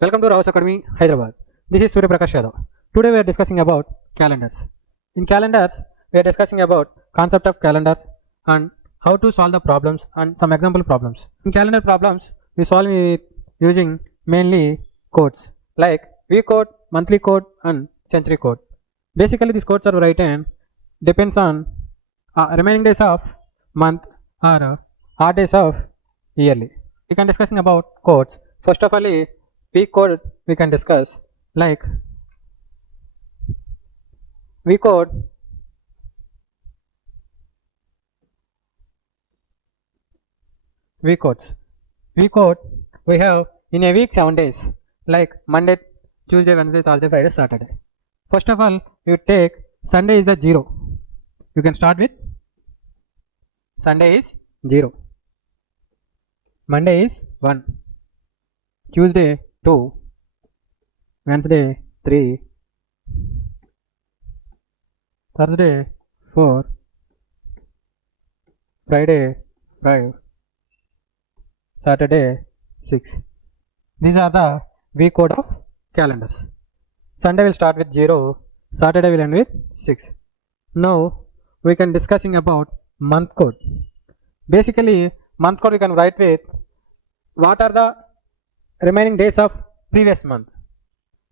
Welcome to Rao's Academy, Hyderabad. This is Surya Prakash Yadav. Today we are discussing about calendars. In calendars, we are discussing about concept of calendars and how to solve the problems and some example problems. In calendar problems, we solve it using mainly codes like week code, monthly code, and century code. Basically, these codes are written depends on remaining days of month or odd days of yearly. We can discussing about codes. First of all, week code we can discuss like week code week codes. Week code we have in a week 7 days like Monday, Tuesday, Wednesday, Thursday, Friday, Saturday. First of all, you take Sunday is the 0. You can start with Sunday is 0. Monday is 1. Tuesday 2. Wednesday 3. Thursday 4. Friday 5. Saturday 6. These are the week code of calendars. Sunday will start with 0. Saturday will end with 6. Now we can discussing about month code. Basically, month code we can write with what are the remaining days of previous month.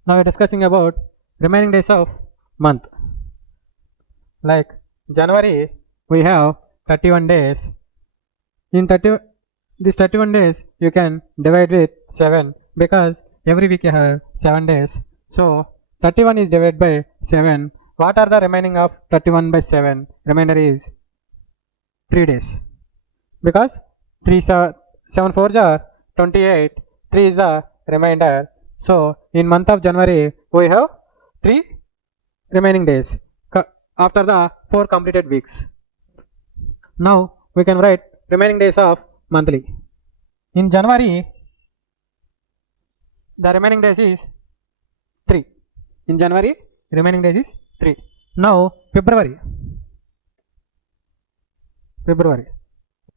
Now we are discussing about remaining days of month. Like January we have 31 days. In these 31 days you can divide with 7 because every week you have 7 days. So 31 is divided by 7. What are the remaining of 31 by 7? Remainder is 3 days. Because 7 4s are 28. 3 is the remainder. So in month of January we have 3 remaining days after the 4 completed weeks. Now we can write remaining days of monthly. In January the remaining days is 3. In January remaining days is 3. Now February.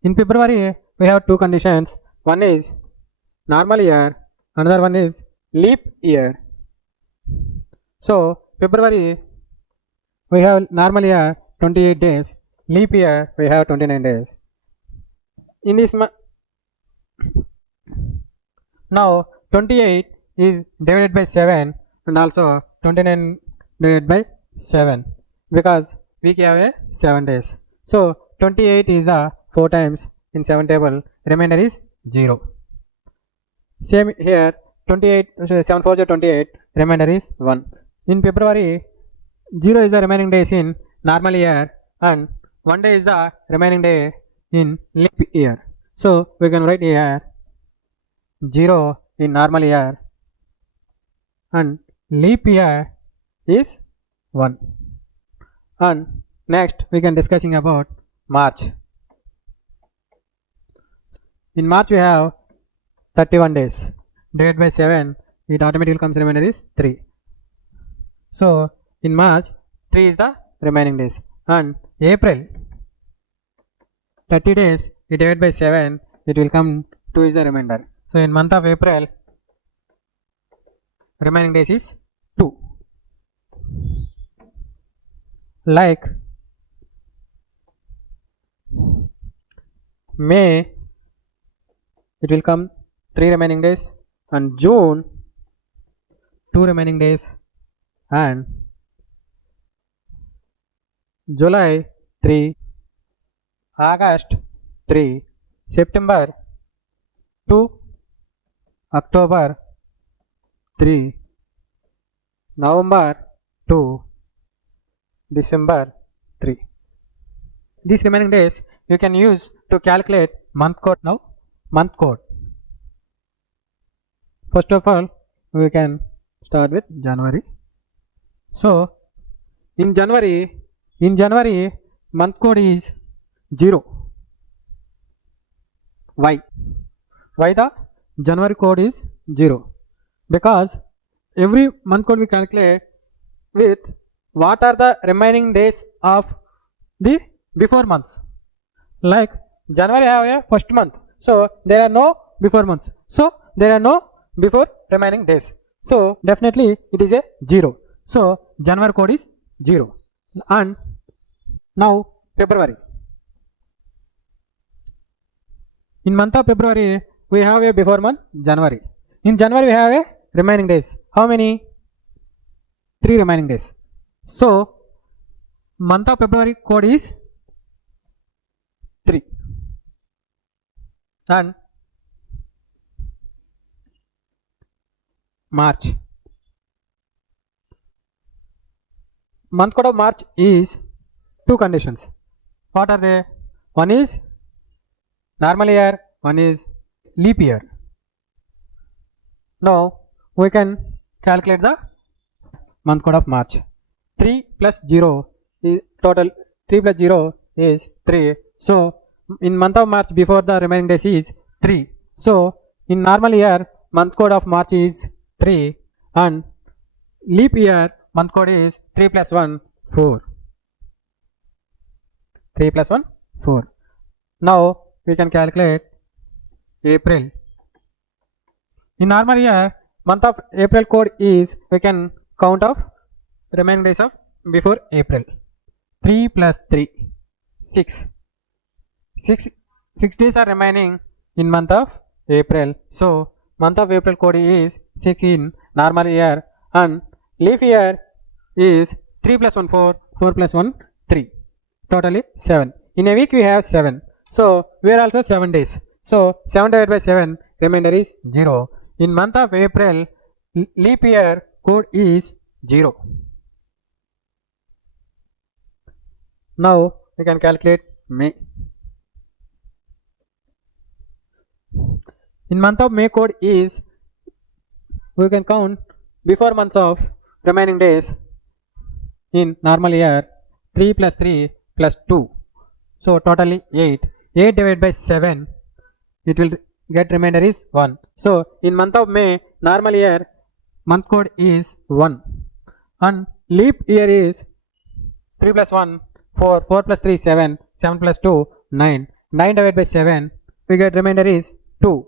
In February we have two conditions. One is normal year, another one is leap year. So February we have normal year 28 days, leap year we have 29 days. In this now 28 is divided by 7 and also 29 divided by 7 because we have 7 days. So 28 is 4 times in 7 table, remainder is 0. Same here, 28 7 4 is 28, remainder is 1. In February 0 is the remaining days in normal year and 1 day is the remaining day in leap year. So we can write here 0 in normal year and leap year is 1. And next we can discussing about March. In March we have 31 days. Divided by 7, it automatically comes remainder is 3. So in March 3 is the remaining days. And April 30 days, it divided by 7, it will come 2 is the remainder. So in month of April remaining days is 2. Like May it will come 3 remaining days and June 2 remaining days and July 3, August 3, September 2, October 3, November 2, December 3. These remaining days you can use to calculate month code. Now month code. First of all we can start with January. So in January month code is 0. Why the January code is 0? Because every month code we calculate with what are the remaining days of the before months. Like January have a first month, so there are no before months, so there are no before remaining days, so definitely it is a 0. So January code is 0. And now February. In month of February we have a before month January. In January we have a remaining days. How many? 3 remaining days. So month of February code is 3. And March. Month code of March is 2 conditions. What are they? One is normal year, one is leap year. Now we can calculate the month code of March. 3 plus 0 is total. 3 plus 0 is 3. So in month of March before the remaining days is 3. So in normal year month code of March is 3, and leap year month code is 3 plus 1 4. 3 plus 1 4. Now we can calculate April. In normal year month of April code is, we can count of remaining days of before April. 3 plus 3 6. 6 days are remaining in month of April. So month of April code is 6 in normal year, and leap year is 3 plus 1 4, 4 plus 1 3, totally 7. In a week we have 7, so we are also 7 days. So 7 divided by 7, remainder is 0. In month of April leap year code is 0. Now we can calculate May. In month of May code is, we can count before months of remaining days in normal year. 3 plus 3 plus 2, so totally 8. 8 divided by 7, it will get remainder is 1. So in month of May normal year month code is 1, and leap year is 3 plus 1 4, 4 plus 3 7, 7 plus 2 9. 9 divided by 7, we get remainder is 2.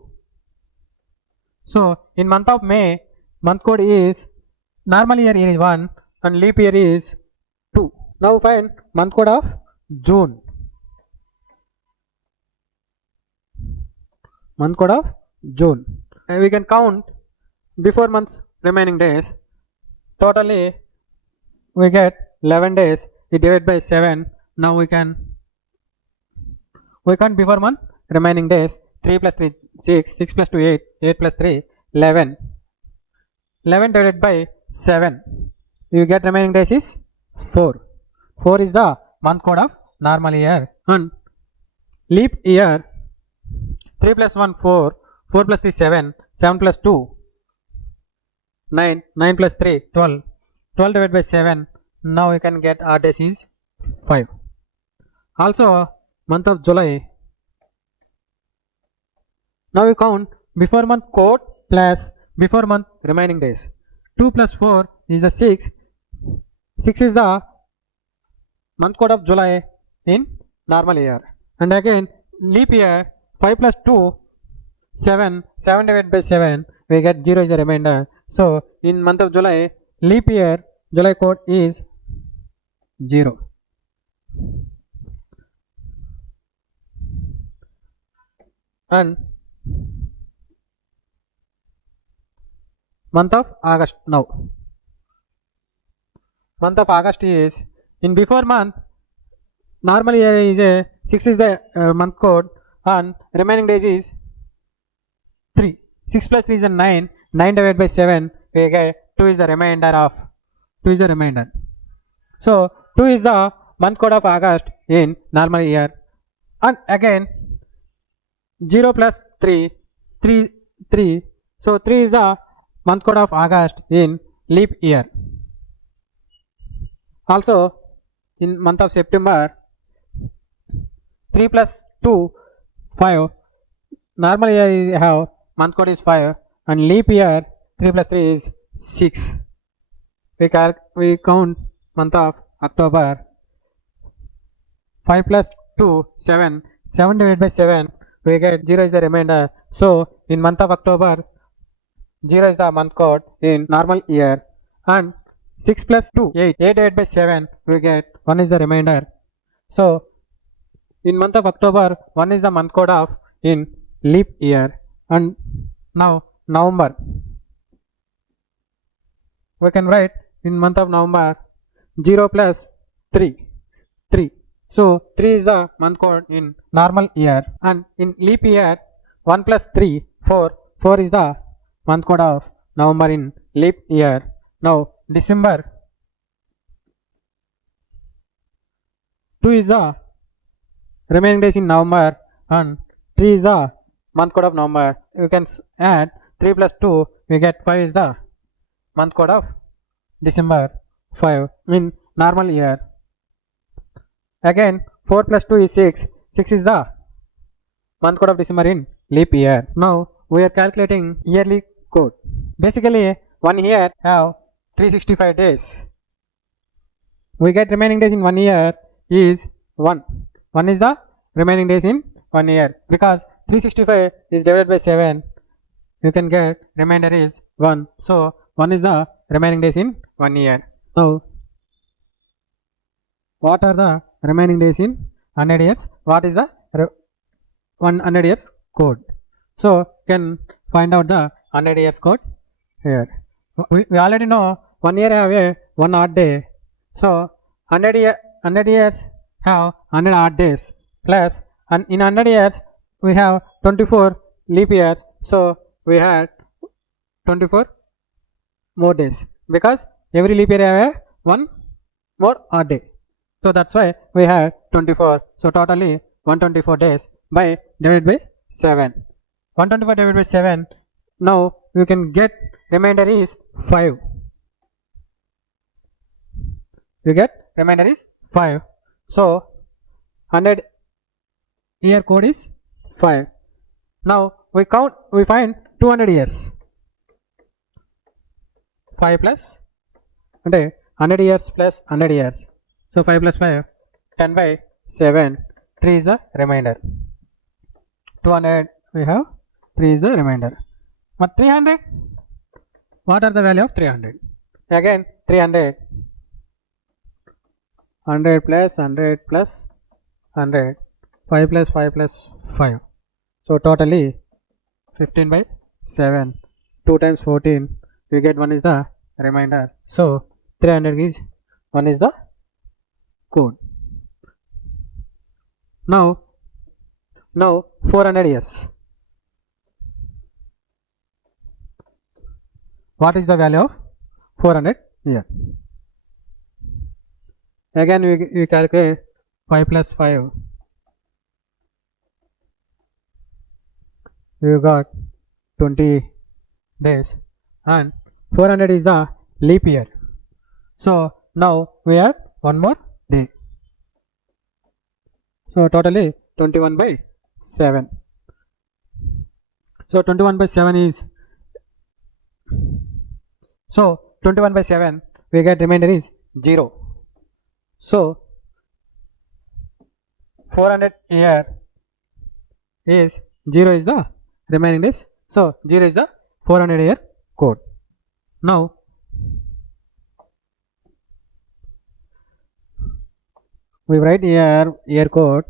So in month of May month code is, normal year is 1 and leap year is 2. Now find month code of June. Month code of June. And we can count before months remaining days. Totally we get 11 days. We divide by 7. Now we count before month remaining days. 3 plus 3 6, 6 plus 2 8, 8 plus 3 11. 11 divided by 7, you get remaining days is 4. 4 is the month code of normal year. And leap year, 3 plus 1 4, 4 plus 3 7, 7 plus 2 9, 9 plus 3 12. 12 divided by 7, now we can get our days is 5. Also month of July. Now we count before month code plus before month remaining days. 2 plus 4 is the 6. 6 is the month code of July in normal year. And again leap year, 5 plus 2 7. 7 divided by 7, we get 0 is the remainder. So in month of July leap year July code is 0. And month of August. Now month of August is, in before month normal year is a 6 is the month code, and remaining days is 3. 6 plus 3 is a 9. 9 divided by 7, we get 2 is the remainder of 2 is the remainder. So 2 is the month code of August in normal year. And again 0 plus 3 3. So 3 is the month code of August in leap year. Also in month of September, 3 plus 2 5. Normal year you have month code is 5, and leap year 3 plus 3 is 6. We count month of October. 5 plus 2 7. 7 divided by 7, we get 0 is the remainder. So in month of October, 0 is the month code in normal year, and 6 plus 2, 8 divided by 7, we get 1 is the remainder. So in month of October, 1 is the month code of in leap year. And now November, we can write in month of November 0 plus 3, 3. So 3 is the month code in normal year, and in leap year 1 plus 3, 4. 4 is the month code of November in leap year. Now December 2 is the remaining days in November, and 3 is the month code of November. You can add 3 plus 2, we get 5 is the month code of December, 5 in normal year. Again 4 plus 2 is 6, 6 is the month code of December in leap year. Now we are calculating yearly code. Basically 1 year have 365 days. We get remaining days in 1 year is 1. 1 is the remaining days in 1 year, because 365 is divided by 7, you can get remainder is 1. So 1 is the remaining days in 1 year. Now what are the remaining days in 100 years? What is the 100 years code? So can find out the 100 years code here. We already know 1 year have a 1 odd day. So 100 years have 100 odd days, plus, and in 100 years we have 24 leap years. So we had 24 more days, because every leap year have a 1 more odd day. So that's why we have 24. So totally 124 days by divided by 7. 124 divided by 7. Now you can get remainder is 5. You get remainder is 5. So 100 year code is 5. Now we find 200 years. 5 plus అంటే 100 years plus 100 years. So 5 plus 5, 10 by 7. 3 is the remainder. 200 we have, 3 is the remainder. But 300, what are the value of 300? Again 300. 100 plus 100 plus 100. 5 plus 5 plus 5. So totally 15 by 7. 2 times 14. We get 1 is the remainder. So 300 is 1 is the code. Now 400 years. What is the value of 400 year? Again we calculate 5 plus 5. We got 20 days, and 400 is the leap year. So now we have one more day. So totally 21 by 7. So 21 by 7 is, so 21 by 7 we get remainder is 0. So 400 year is 0 is the remaining days. So 0 is the 400 year code. Now we write here year code.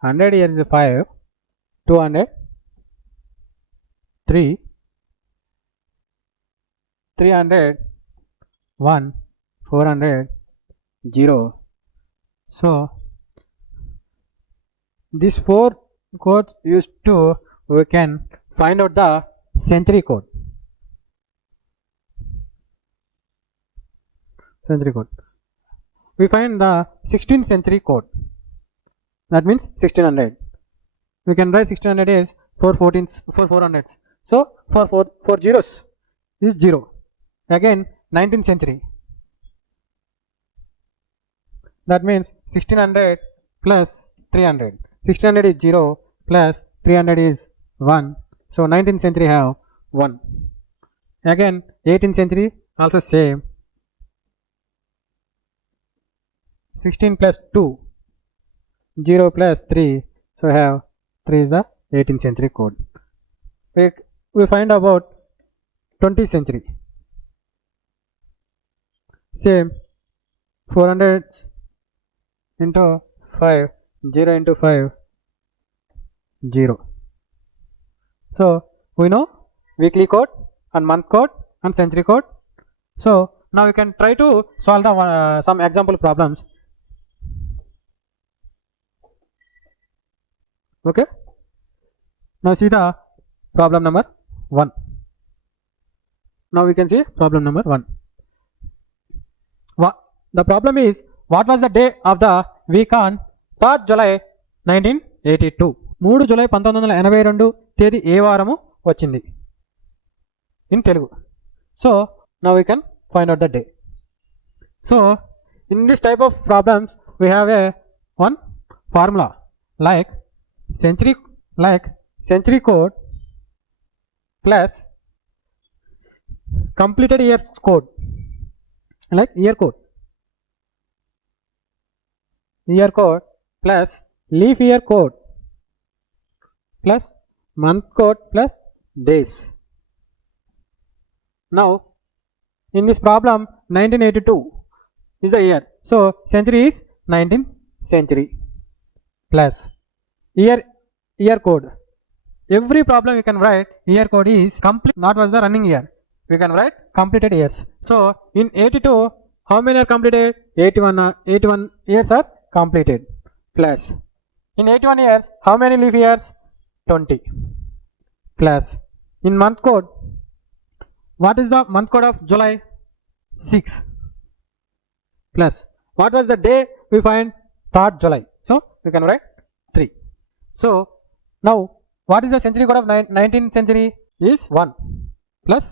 100 years is 5, 200, 3, 300, 1, 400, 0. So these 4 codes used to, we can find out the century code. Century code. We find the 16th century code. That means 1600. We can write 1600 is 4 14s, 4 400s. So for 4 zeros is 0. Again 19th century. That means 1600 plus 300. 1600 is 0 plus 300 is 1. So 19th century have 1. Again 18th century also same. 16 plus 2, 0 plus 3, so have 3 is the 18th century code. We find about 20th century. Same 400 into 5, 0 into 5, 0. So we know weekly code and month code and century code. So now we can try to solve the some example problems. Okay, now see the problem number 1. Now we can see problem number 1. The problem is, what was the day of the week on 3rd July 1982? 3 July 1982 తేదీ ఏ వారము వచ్చింది in Telugu. So now we can find out the day. So in this type of problems we have a one formula like century code plus completed years code, like year code plus leap year code plus month code plus days. Now in this problem 1982 is the year, so century is 19th century plus year code. Every problem we can write year code is complete, not was the running year, we can write completed years. So in 82 how many are completed? 81 years are completed plus in 81 years how many leap years? 20 plus in month code, what is the month code of July? 6 plus what was the day we find 3rd July, so we can write 3. So now what is the century code of 19th century is 1 plus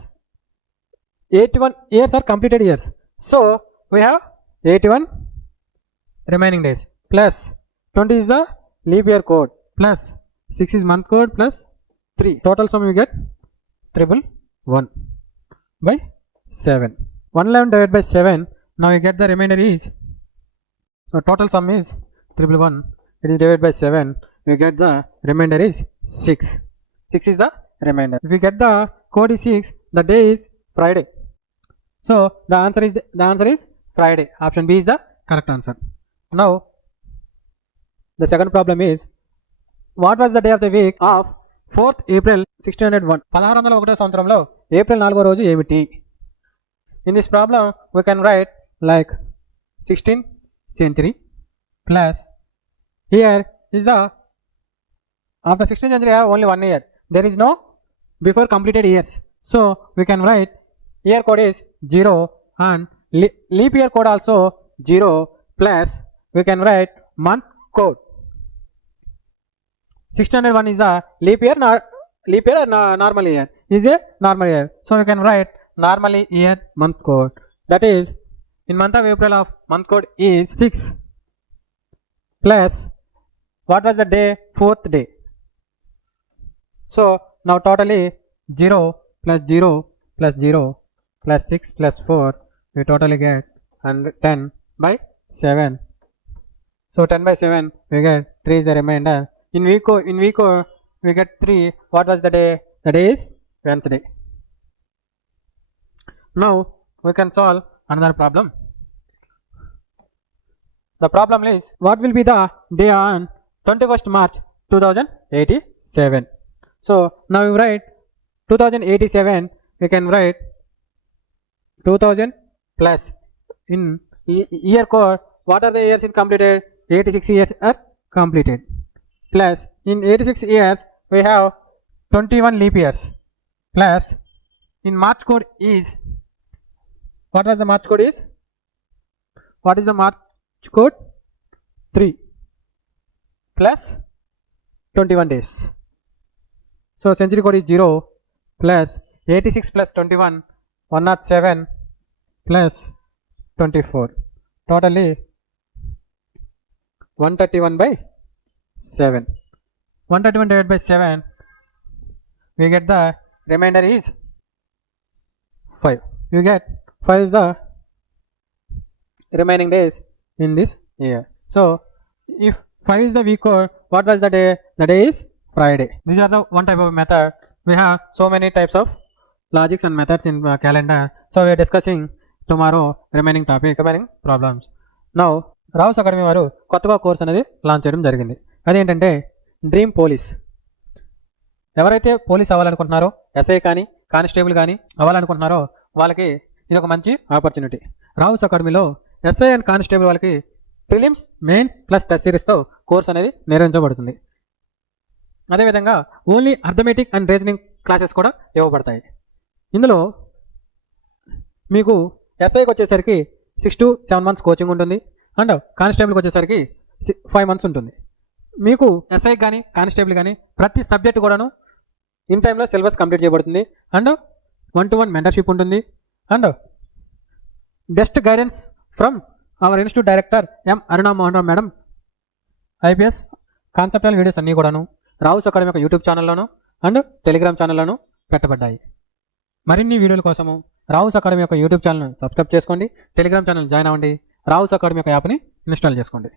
81 years are completed years, so we have 81 remaining days plus 20 is the leap year code plus 6 is month code plus 3, total sum we get 111 by 7. 111 divided by 7, now you get the remainder is, so total sum is 111, it is divided by 7, we get the remainder is 6. 6 is the remainder. If we get the code is 6, the day is Friday, so the answer is Friday. Option B is the correct answer. Now the second problem is, what was the day of the week of 4th April 1601? 1601 సంవత్సరంలో April 4వ రోజు ఏమిటి? In this problem we can write like 16th century plus here is the after 16th century have only 1 year, there is no before completed years, so we can write year code is 0 and leap year code also 0 plus we can write month code. 1601 is a leap year or normal year? Is a normal year, so we can write normal year month code, that is in month of April of month code is 6 plus what was the day? 4th day. So now totally 0 plus 0 plus 0 plus 6 plus 4, we totally get 10 by 7. So 10 by 7 we get 3 is the remainder. In week we get 3. What was the day? The day is Wednesday. Now we can solve another problem. The problem is, what will be the day on 21st March 2087? So now we write 2087, we can write 2000 plus in year code, what are the years in completed? 86 years are completed plus in 86 years we have 21 leap years plus in March code is, what was the March code is? What is the March code? 3 plus 21 days. So century code is 0 plus 86 plus 21, 107 plus 24, totally 131 by 7. 131 divided by 7, we get the remainder is 5. You get 5 is the remaining days in this year. So if 5 is the week code, what was the day? The day is Friday. These are the one type of method. We have so many types of logics and methods in calendar. So we are discussing tomorrow remaining topics, remaining problems. Now Rao's academy వారు కొత్తగా course అనేది launch చేయడం జరిగింది. అదేంటంటే dream police. ఎవరైతే police అవ్వాలనుకుంటున్నారో, SI కానీ constable కానీ అవ్వాలనుకుంటున్నారో వాళ్ళకి ఇది ఒక మంచి ఆపర్చునిటీ. రావుస్ అకాడమీలో ఎస్ఐ అండ్ కానిస్టేబుల్ వాళ్ళకి ప్రిలిమ్స్, మెయిన్స్ ప్లస్ టెస్ట్ సిరీస్తో కోర్స్ అనేది నిర్వహించబడుతుంది. అదేవిధంగా only arithmetic and reasoning classes కూడా ఇవ్వబడతాయి. ఇందులో మీకు ఎస్ఐకి వచ్చేసరికి 6 to 7 months కోచింగ్ ఉంటుంది అండ్ కానిస్టేబుల్కి వచ్చేసరికి 5 months ఉంటుంది. మీకు ఎస్ఐ కానీ కానిస్టేబుల్ కానీ ప్రతి సబ్జెక్ట్ కూడాను ఇన్ టైంలో సిలబస్ కంప్లీట్ చేయబడుతుంది అండ్ 1-to-1 మెంటర్షిప్ ఉంటుంది and best guidance from our institute director M Aruna Mohan Rao madam. IPS conceptual videos అన్నీ కూడాను రావుస్ అకాడమీ యొక్క యూట్యూబ్ ఛానల్లోను అండ్ టెలిగ్రామ్ ఛానల్లోను పెట్టబడ్డాయి. మరిన్ని వీడియోల కోసము రావుస్ అకాడమీ యొక్క యూట్యూబ్ ఛానల్ను సబ్స్క్రైబ్ చేసుకోండి, టెలిగ్రామ్ ఛానల్ జాయిన్ అవ్వండి, రావుస్ అకాడమీ యొక్క యాప్ని ఇన్స్టాల్ చేసుకోండి.